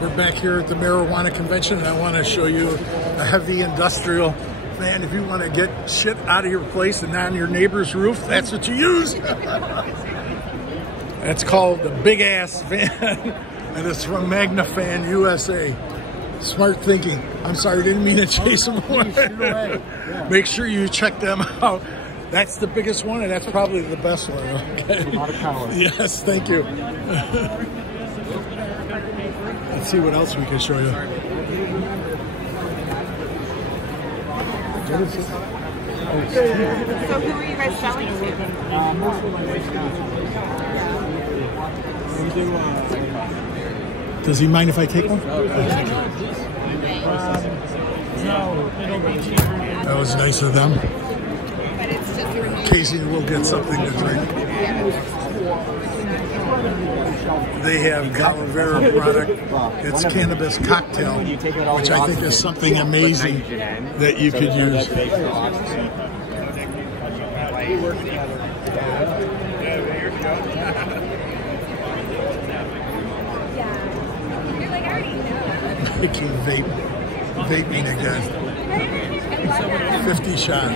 We're back here at the marijuana convention, and I want to show you a heavy industrial fan. If you want to get shit out of your place and on your neighbor's roof, that's what you use. That's called the Big Ass Fan, and it's from Magnafan USA. Smart thinking. I'm sorry, didn't mean to chase them away. Yeah. Make sure you check them out. That's the biggest one, and that's probably the best one. Okay. A lot of power. Yes, thank you. Let's see what else we can show you. So who are you guys selling to? Does he mind if I take one? That was nice of them. Casey will get something to drink. They have Vapeware product. It's cannabis cocktail, which I think is something amazing that you could use. Making vaping again. 50 shot.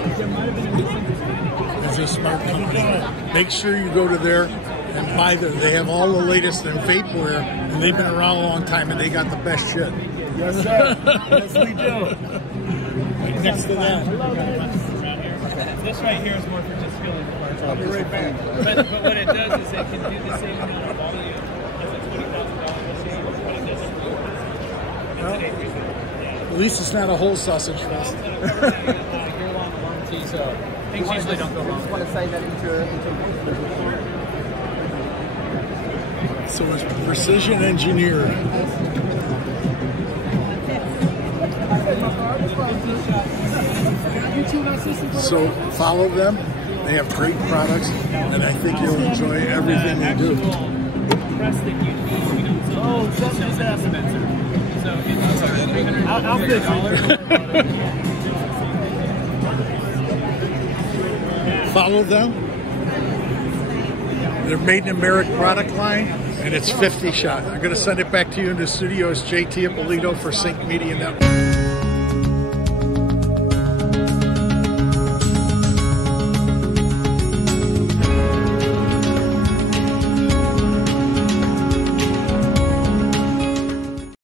It's a smart company. Make sure you go to there and buy them. They have all the latest in Vapeware, and they've been around a long time, and they got the best shit. Yes, sir. Yes, we do. Right next to them. This right here is more for just feeling the parts. I'll be right back. But what it does is it can do the same amount of volume as a $20,000 machine, but it doesn't work. At least it's not a whole sausage fest. Year-long warranty, so things usually don't go wrong. I want to say that into So it's precision engineered. So follow them. They have great products, and I think you'll enjoy everything they do. Oh, just as that dispenser. So it's $300. Follow them. They're made in America product line, and it's 50 shot. I'm going to send it back to you in the studio. It's JT Ippolito for Sync Media Network.